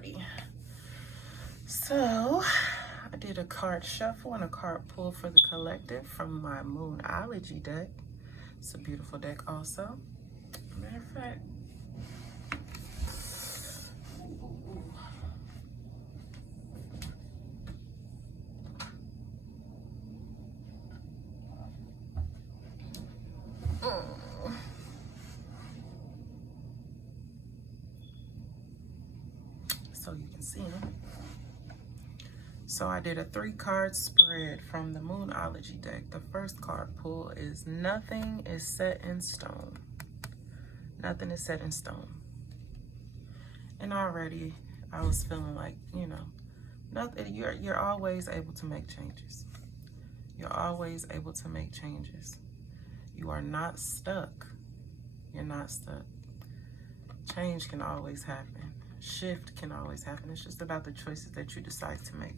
party. So I did a card shuffle and a card pull for the collective from my Moonology deck. It's a beautiful deck also. Matter of fact, so you can see them. So I did a 3-card spread from the Moonology deck. The first card pull is nothing is set in stone. Nothing is set in stone. And already I was feeling like, you know, nothing. You're always able to make changes. You're always able to make changes. You are not stuck. You're not stuck. Change can always happen. Shift can always happen. It's just about the choices that you decide to make.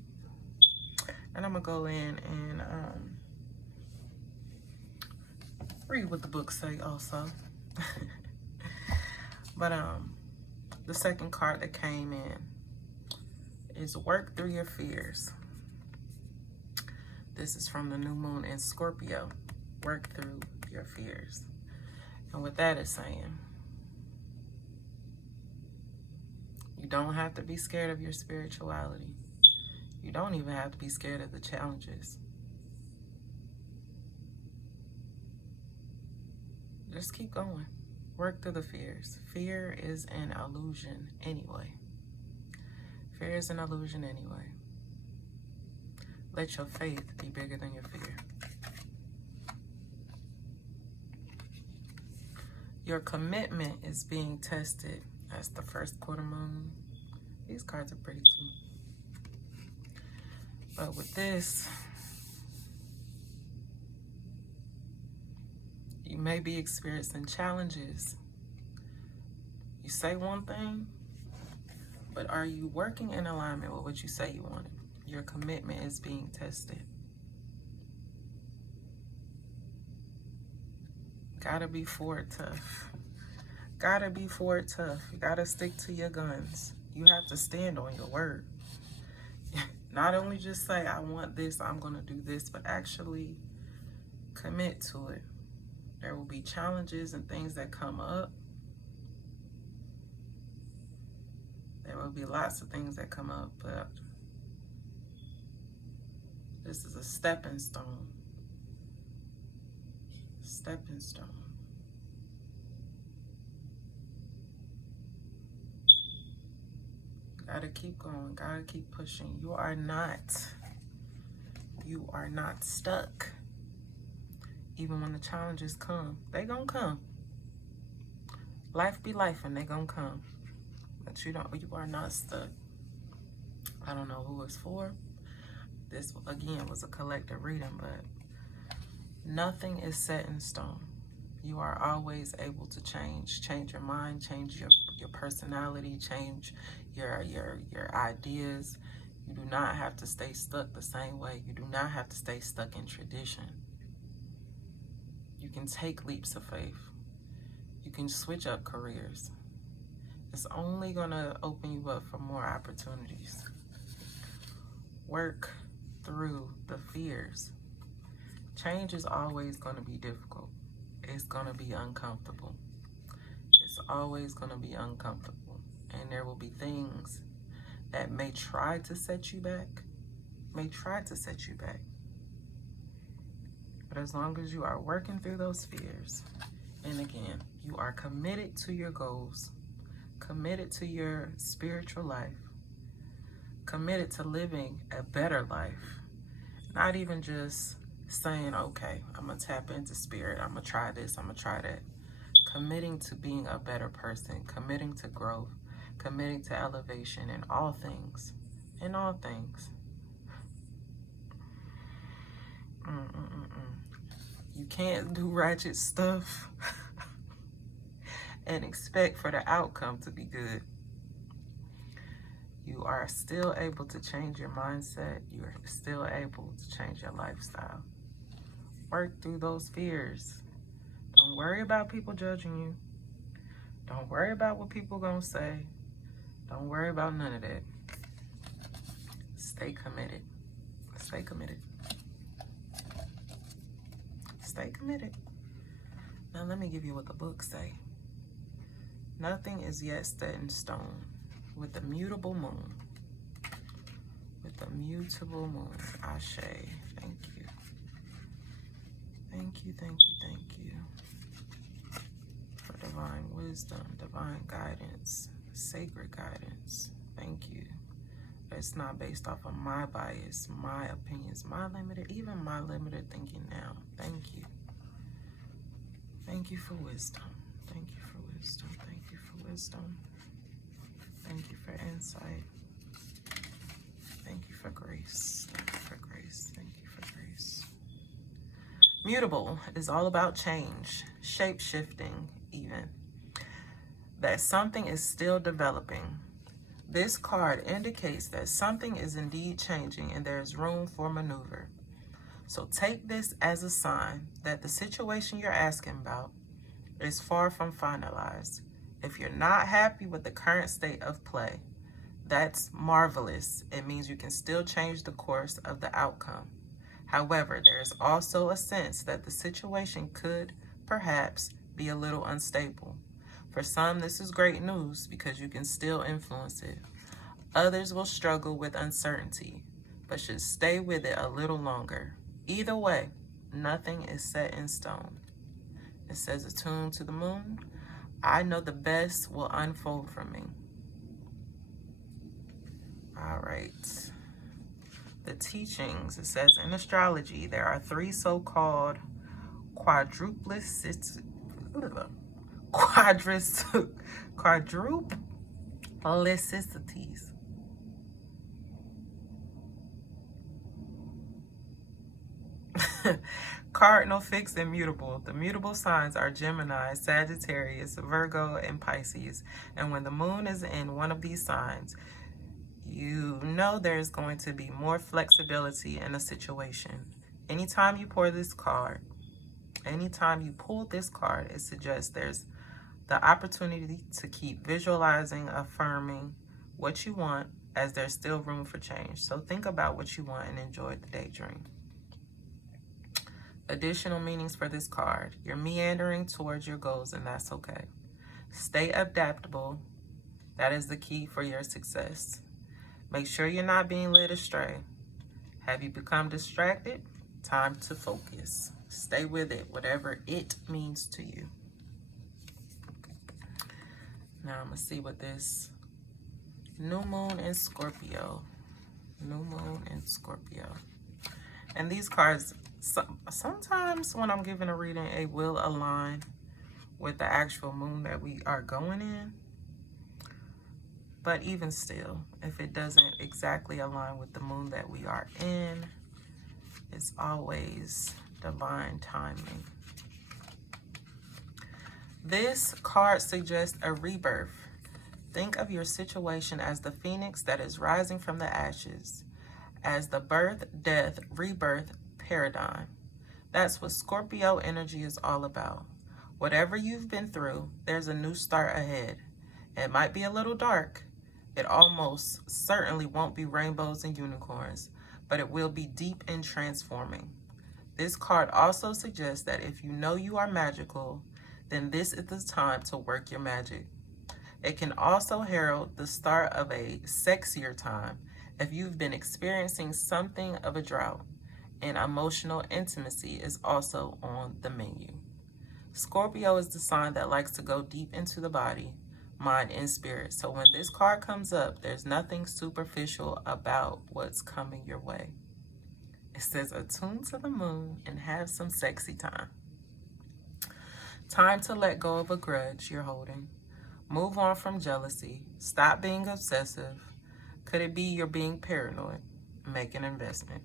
And I'm gonna go in and read what the books say also. But the second card that came in is work through your fears. This is from the new moon in Scorpio. Work through your fears. And what that is saying, you don't have to be scared of your spirituality. You don't even have to be scared of the challenges. Just keep going. Work through the fears. Fear is an illusion anyway. Fear is an illusion anyway. Let your faith be bigger than your fear. Your commitment is being tested. That's the first quarter moon. These cards are pretty too. But with this, you may be experiencing challenges. You say one thing, but are you working in alignment with what you say you wanted? Your commitment is being tested. Gotta be for it tough. Gotta be for it tough. You gotta stick to your guns. You have to stand on your word. Not only just say, I want this, I'm gonna do this, but actually commit to it. There will be challenges and things that come up. There will be lots of things that come up, but this is a stepping stone. Stepping stone. Gotta keep going, gotta keep pushing. You are not stuck. Even when the challenges come, they gonna come. Life be life and they gonna come. But you are not stuck. I don't know who it's for. This again was a collective reading, but nothing is set in stone. You are always able to change your mind, change your personality, change your ideas. You do not have to stay stuck the same way. You do not have to stay stuck in tradition. You can take leaps of faith. You can switch up careers. It's only gonna open you up for more opportunities. Work through the fears. Change is always gonna be difficult. It's gonna be uncomfortable. It's always gonna be uncomfortable. And there will be things that may try to set you back. But as long as you are working through those fears, and again, you are committed to your goals, committed to your spiritual life, committed to living a better life, not even just saying, okay, I'm gonna tap into spirit, I'm gonna try this, I'm gonna try that. Committing to being a better person, committing to growth, committing to elevation in all things, You can't do ratchet stuff and expect for the outcome to be good. You are still able to change your mindset. You're still able to change your lifestyle. Work through those fears. Don't worry about people judging you. Don't worry about what people gonna say. Don't worry about none of that. Stay committed. Stay committed. Stay committed. Now let me give you what the book say. Nothing is yet set in stone. With the mutable moon. With the mutable moon. Ashe. Thank you. Thank you, thank you, thank you. For divine wisdom, divine guidance, sacred guidance. Thank you. It's not based off of my bias, my opinions, even my limited thinking now. Thank you. Thank you for wisdom. Thank you for wisdom. Thank you for wisdom. Thank you for insight. Thank you for grace. Thank you for grace. Thank you for grace. Mutable is all about change, shape-shifting even. That something is still developing. This card indicates that something is indeed changing and there is room for maneuver. So take this as a sign that the situation you're asking about is far from finalized. If you're not happy with the current state of play, that's marvelous. It means you can still change the course of the outcome. However, there is also a sense that the situation could perhaps be a little unstable. For some, this is great news because you can still influence it. Others will struggle with uncertainty, but should stay with it a little longer. Either way, nothing is set in stone. It says, attuned to the moon, I know the best will unfold for me. All right. The teachings, it says in astrology, there are 3 so-called quadruplicities. Cardinal, fixed, and mutable. The mutable signs are Gemini, Sagittarius, Virgo, and Pisces. And when the moon is in one of these signs, you know there's going to be more flexibility in a situation. Anytime you pull this card, it suggests there's the opportunity to keep visualizing, affirming what you want as there's still room for change. So think about what you want and enjoy the daydream. Additional meanings for this card. You're meandering towards your goals, and that's okay. Stay adaptable. That is the key for your success. Make sure you're not being led astray. Have you become distracted? Time to focus. Stay with it, whatever it means to you. Now I'm going to see what this new moon in Scorpio. New moon in Scorpio. And these cards, sometimes when I'm giving a reading, it will align with the actual moon that we are going in. But even still, if it doesn't exactly align with the moon that we are in, it's always divine timing. This card suggests a rebirth. Think of your situation as the phoenix that is rising from the ashes, as the birth, death, rebirth paradigm. That's what Scorpio energy is all about. Whatever you've been through, there's a new start ahead. It might be a little dark. It almost certainly won't be rainbows and unicorns, but it will be deep and transforming. This card also suggests that if you know you are magical, then this is the time to work your magic. It can also herald the start of a sexier time if you've been experiencing something of a drought, and emotional intimacy is also on the menu. Scorpio is the sign that likes to go deep into the body, mind, and spirit. So when this card comes up, there's nothing superficial about what's coming your way. It says, attune to the moon and have some sexy time. Time to let go of a grudge you're holding. Move on from jealousy. Stop being obsessive. Could it be you're being paranoid? Make an investment.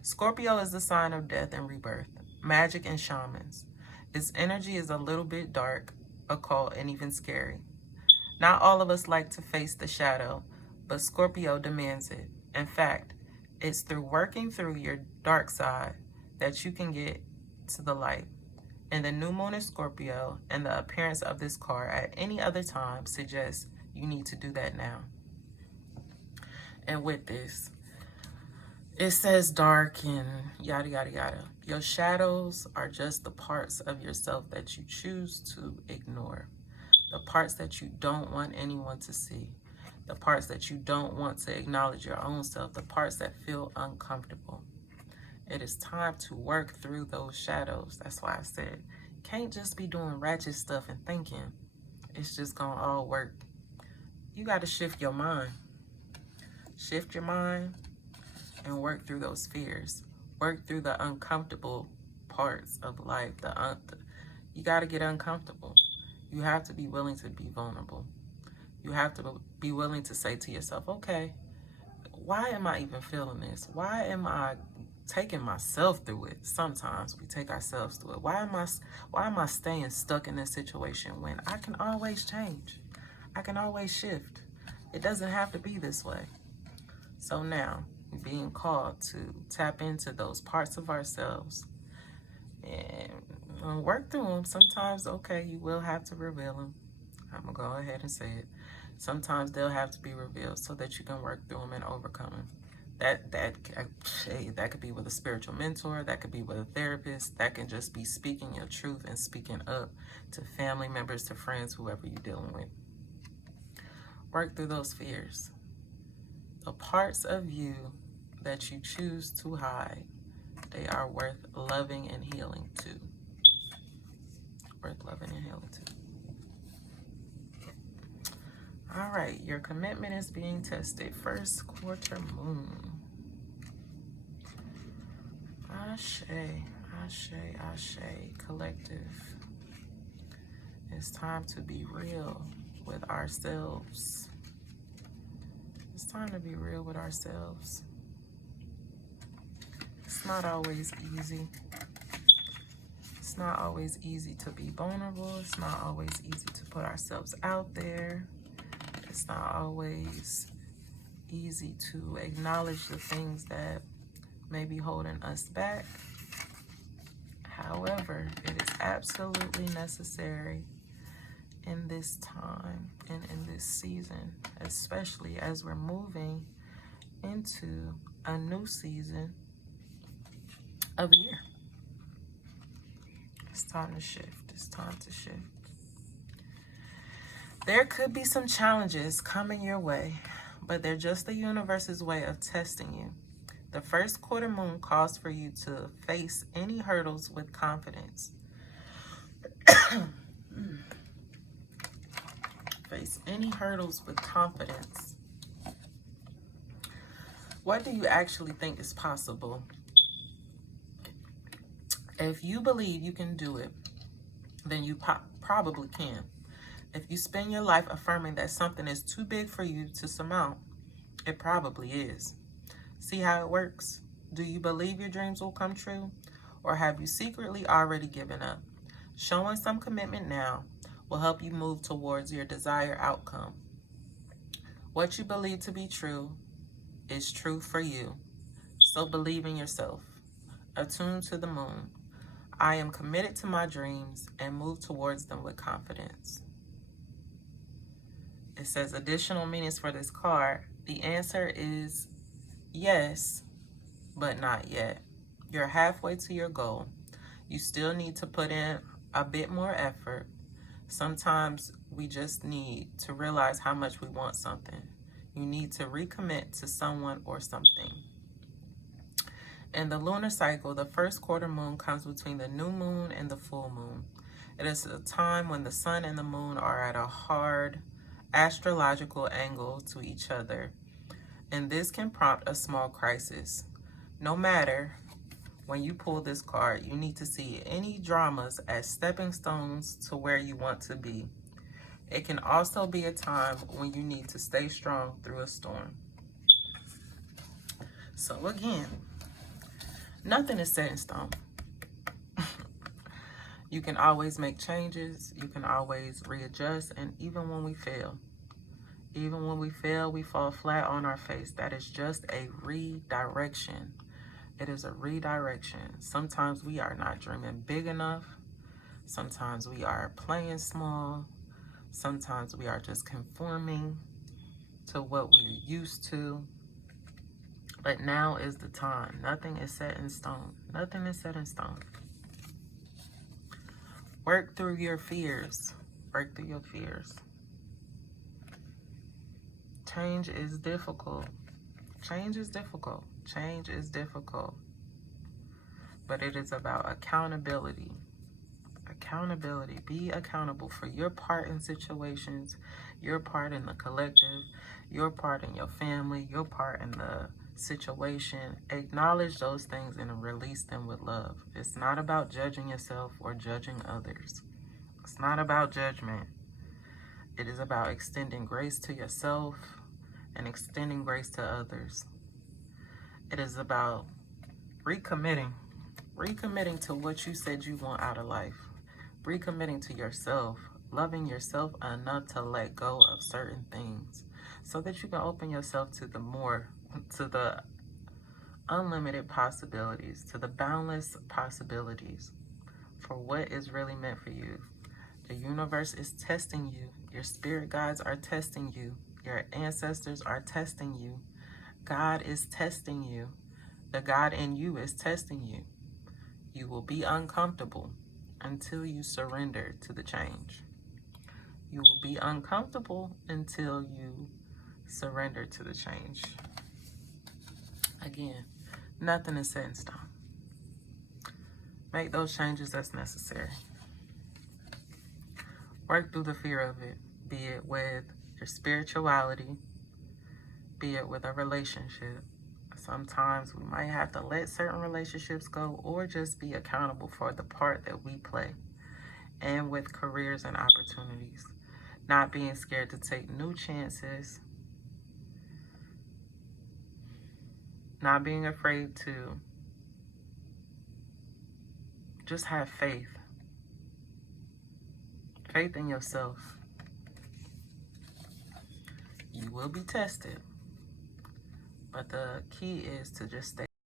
Scorpio is the sign of death and rebirth, magic and shamans. Its energy is a little bit dark, occult, and even scary. Not all of us like to face the shadow, but Scorpio demands it. In fact, it's through working through your dark side that you can get to the light. And the new moon in Scorpio and the appearance of this card at any other time suggests You need to do that now. And with this, it says dark and yada, yada, yada. Your shadows are just the parts of yourself that you choose to ignore. The parts that you don't want anyone to see. The parts that you don't want to acknowledge your own self. The parts that feel uncomfortable. It is time to work through those shadows. That's why I said, can't just be doing ratchet stuff and thinking it's just gonna all work. You gotta shift your mind. Shift your mind and work through those fears. Work through the uncomfortable parts of life. You got to get uncomfortable. You have to be willing to be vulnerable. You have to be willing to say to yourself, okay, why am I even feeling this? Why am I taking myself through it? Sometimes we take ourselves through it. Why am I staying stuck in this situation when I can always change? I can always shift. It doesn't have to be this way. So now, being called to tap into those parts of ourselves and work through them. Sometimes, okay, you will have to reveal them. I'm going to go ahead and say it. Sometimes they'll have to be revealed so that you can work through them and overcome them. That could be with a spiritual mentor. That could be with a therapist. That can just be speaking your truth and speaking up to family members, to friends, whoever you're dealing with. Work through those fears. The parts of you that you choose to hide, they are worth loving and healing too. Worth loving and healing too. All right, your commitment is being tested. First quarter moon. Ashe, ashe, ashe, collective. It's time to be real with ourselves. It's time to be real with ourselves. It's not always easy. It's not always easy to be vulnerable. It's not always easy to put ourselves out there. It's not always easy to acknowledge the things that may be holding us back. However, it is absolutely necessary in this time and in this season, especially as we're moving into a new season of the year. It's time to shift. It's time to shift. There could be some challenges coming your way, but they're just the universe's way of testing you. The first quarter moon calls for you to face any hurdles with confidence. Face any hurdles with confidence. What do you actually think is possible? If you believe you can do it, then you probably can. If you spend your life affirming that something is too big for you to surmount, it probably is. See how it works? Do you believe your dreams will come true? Or have you secretly already given up? Showing some commitment now will help you move towards your desired outcome. What you believe to be true is true for you. So believe in yourself. Attune to the moon. I am committed to my dreams and move towards them with confidence. It says additional meanings for this card. The answer is yes, but not yet. You're halfway to your goal. You still need to put in a bit more effort. Sometimes we just need to realize how much we want something. You need to recommit to someone or something. In the lunar cycle, the first quarter moon comes between the new moon and the full moon. It is a time when the sun and the moon are at a hard astrological angle to each other, and this can prompt a small crisis. No matter when you pull this card, you need to see any dramas as stepping stones to where you want to be. It can also be a time when you need to stay strong through a storm. So again, nothing is set in stone. You can always make changes. You can always readjust. And even when we fail, we fall flat on our face. That is just a redirection. It is a redirection. Sometimes we are not dreaming big enough. Sometimes we are playing small. Sometimes we are just conforming to what we're used to. But now is the time. Nothing is set in stone. Nothing is set in stone. Work through your fears. Work through your fears. Change is difficult. Change is difficult. Change is difficult. But it is about accountability. Accountability. Be accountable for your part in situations, your part in the collective, your part in your family, your part in the situation. Acknowledge those things and release them with love. It's not about judging yourself or judging others. It's not about judgment. It is about extending grace to yourself and extending grace to others. It is about recommitting to what you said you want out of life. Recommitting to yourself, loving yourself enough to let go of certain things so that you can open yourself to the unlimited possibilities, to the boundless possibilities for what is really meant for you. The universe is testing you. Your spirit guides are testing you. Your ancestors are testing you. God is testing you. The God in you is testing you. You will be uncomfortable until you surrender to the change. You will be uncomfortable until you surrender to the change. Again, nothing is set in stone. Make those changes that's necessary. Work through the fear of it, be it with your spirituality, be it with a relationship. Sometimes we might have to let certain relationships go or just be accountable for the part that we play. And with careers and opportunities. Not being scared to take new chances. Not being afraid to just have faith. Faith in yourself. You will be tested. But the key is to just stay